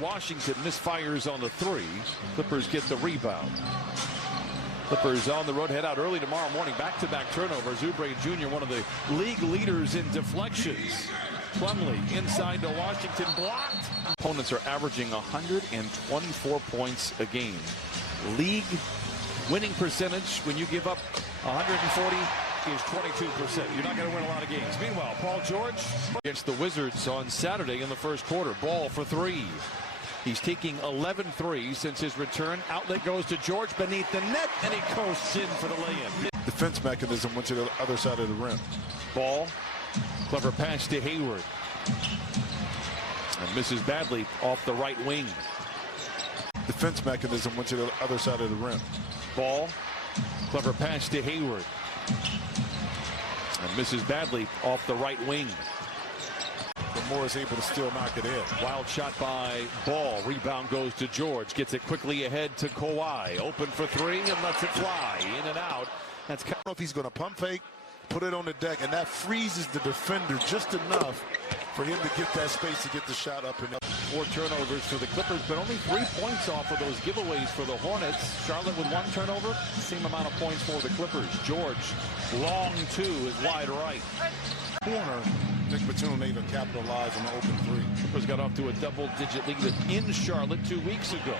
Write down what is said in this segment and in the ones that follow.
Washington misfires on the three. Clippers get the rebound. Clippers on the road, head out early tomorrow morning. Back-to-back turnovers. Oubre Jr., one of the league leaders in deflections. Plumlee inside to Washington, blocked. Opponents are averaging 124 points a game. League winning percentage when you give up 140 is 22%. You're not going to win a lot of games. Meanwhile, Paul George against the Wizards on Saturday in the first quarter. Ball for three. He's taking 11 threes since his return. Outlet goes to George beneath the net, and he coasts in for the lay-in. Defense mechanism went to the other side of the rim. Ball, clever pass to Hayward. And misses badly off the right wing. Defense mechanism went to the other side of the rim. Ball, clever pass to Hayward. And misses badly off the right wing. Moore is able to still knock it in. Wild shot by Ball. Rebound goes to George. Gets it quickly ahead to Kawhi. Open for three and lets it fly. In and out. I don't know if he's going to pump fake, put it on the deck, and that freezes the defender just enough for him to get that space to get the shot up and up. 4 turnovers for the Clippers, but only 3 points off of those giveaways for the Hornets. Charlotte with 1 turnover, same amount of points for the Clippers. George, long 2 is wide right. Corner, Nick Batum able to capitalize on the open 3. Clippers got off to a double-digit lead in Charlotte 2 weeks ago.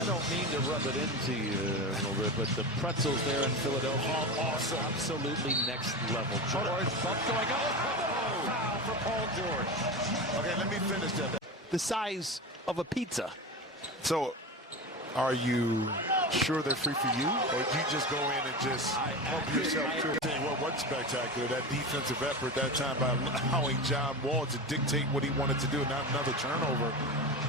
I don't mean to rub it into you a little bit, but the pretzels there in Philadelphia are awesome. Absolutely next level. George, bump going up. Foul for Paul George. Okay, let me finish that. The size of a pizza. So, are you sure they're free for you, or do you just go in and just help yourself through? I'll tell you what, spectacular, that defensive effort that time by allowing John Wall to dictate what he wanted to do, not another turnover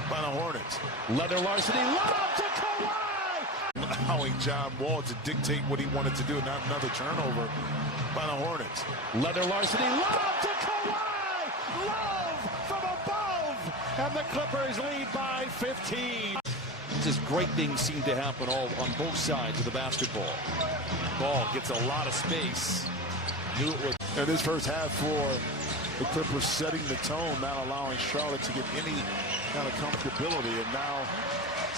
by the Hornets. Leather Larceny, lob to Kawhi! Allowing John Wall to dictate what he wanted to do, not another turnover by the Hornets. Leather Larceny, lob to Kawhi! Love from above! And the Clippers lead by 15. Just great things seem to happen all on both sides of the basketball. Ball gets a lot of space. Knew it was. And this first half for the Clippers setting the tone, not allowing Charlotte to get any kind of comfortability. And now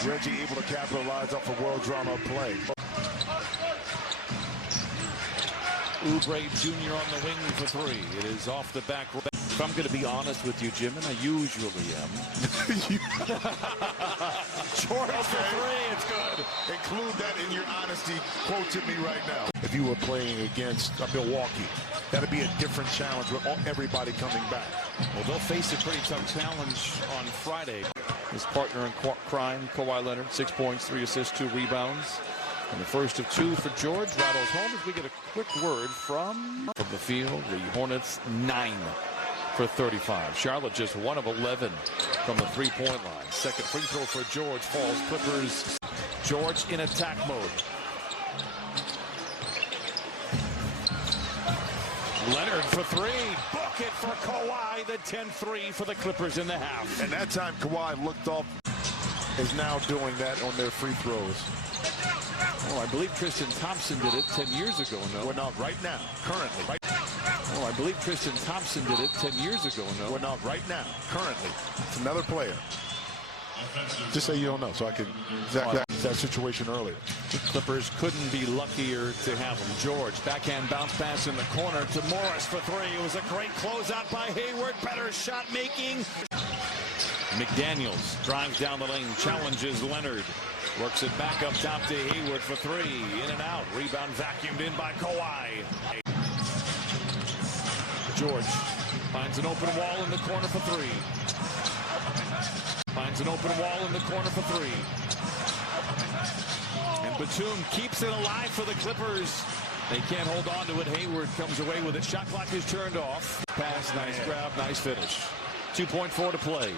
Reggie able to capitalize off a well-drawn-up play. Oubre Jr. on the wing for 3. It is off the back. If I'm going to be honest with you, Jim, and I usually am. George for 3, it's good. Include that in your honesty quote to me right now. If you were playing against Milwaukee, that'd be a different challenge with everybody coming back. Well, they'll face a pretty tough challenge on Friday. His partner in crime, Kawhi Leonard, 6 points, 3 assists, 2 rebounds. And the first of 2 for George. Rattles home as we get a quick word from the field. The Hornets 9 for 35. Charlotte just 1 of 11 from the 3-point line. Second free throw for George falls. Clippers. George in attack mode. Leonard for 3. Bucket for Kawhi. The 10-3 for the Clippers in the half. And that time Kawhi looked off, is now doing that on their free throws. Well, I believe Tristan Thompson did it 10 years ago, no? Well, not right now, currently. Well, I believe Tristan Thompson did it 10 years ago, no? Well, not right now, currently. It's another player. Just say you don't know, so I could exactly that situation earlier. The Clippers couldn't be luckier to have him. George, backhand bounce pass in the corner to Morris for 3. It was a great closeout by Hayward. Better shot making. McDaniels drives down the lane, challenges Leonard. Works it back up top to Hayward for 3. In and out. Rebound vacuumed in by Kawhi. George finds an open wall in the corner for 3. Finds an open wall in the corner for 3. And Batum keeps it alive for the Clippers. They can't hold on to it. Hayward comes away with it. Shot clock is turned off. Pass, nice grab, nice finish. 2.4 to play.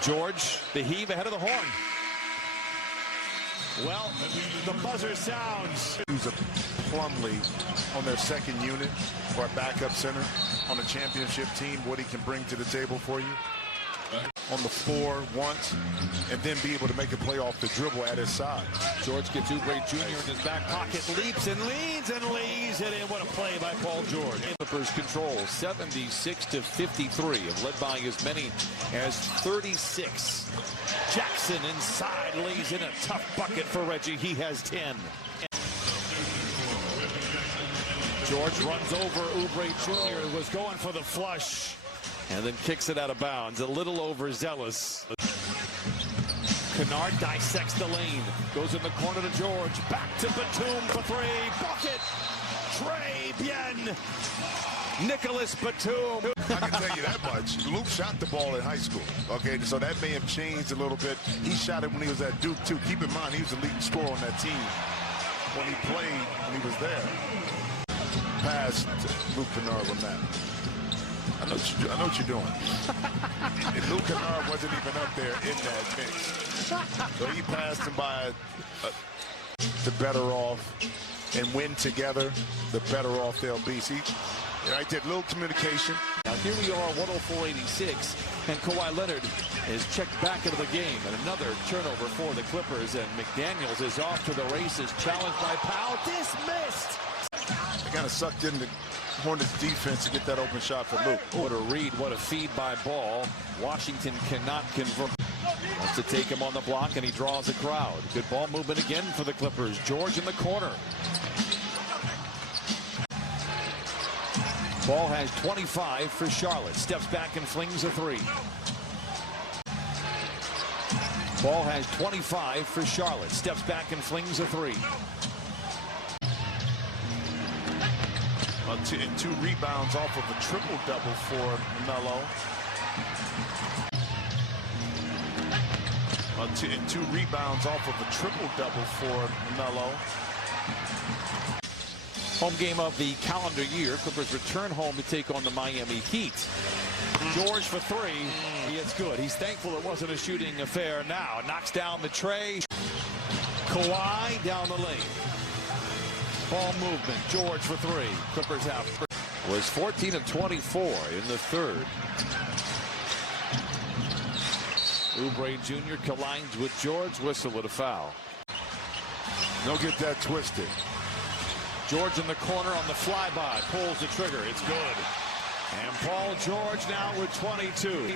George, the heave ahead of the horn. Well, the buzzer sounds. Who's a Plumlee on their second unit or a backup center on a championship team, what he can bring to the table for you. on the floor once and then be able to make a play off the dribble at his side. George gets Oubre Jr. in his back pocket, leaps and leans and lays it in. What a play by Paul George. Clippers control 76-53, and led by as many as 36. Jackson inside lays in a tough bucket for Reggie. He has 10. George runs over Oubre Jr. was going for the flush and then kicks it out of bounds. A little overzealous. Kennard dissects the lane. Goes in the corner to George. Back to Batum for three. Bucket. Trey Bien. Nicholas Batum. I can tell you that much. Luke shot the ball in high school. Okay, so that may have changed a little bit. He shot it when he was at Duke, too. Keep in mind, he was the leading scorer on that team when he played, when he was there. Pass to Luke Kennard on that. I know what you're doing. And Luke Kennard wasn't even up there in that mix. So he passed him by the better off, and win together, the better off they'll be. See, right there, little communication. Now here we are, 104-86, and Kawhi Leonard is checked back into the game. And another turnover for the Clippers, and McDaniels is off to the races, challenged by Powell, dismissed. They kind of sucked in the Hornets defense to get that open shot for Luke. What a read, what a feed by Ball. Washington cannot convert. Wants to take him on the block, and he draws a crowd. Good ball movement again for the Clippers. George in the corner. Ball has 25 for Charlotte. Steps back and flings a three. Ball has 25 for Charlotte. Steps back and flings a three. And 2 rebounds off of a triple-double for Melo. And 2 rebounds off of a triple-double for Melo. Home game of the calendar year. Clippers return home to take on the Miami Heat. George for three. It's good. He's thankful it wasn't a shooting affair now. Knocks down the tray. Kawhi down the lane. Ball movement. George for three. Clippers have was 14 of 24 in the third. Oubre Jr. collides with George. Whistle with a foul. Don't get that twisted. George in the corner on the flyby. Pulls the trigger. It's good. And Paul George now with 22.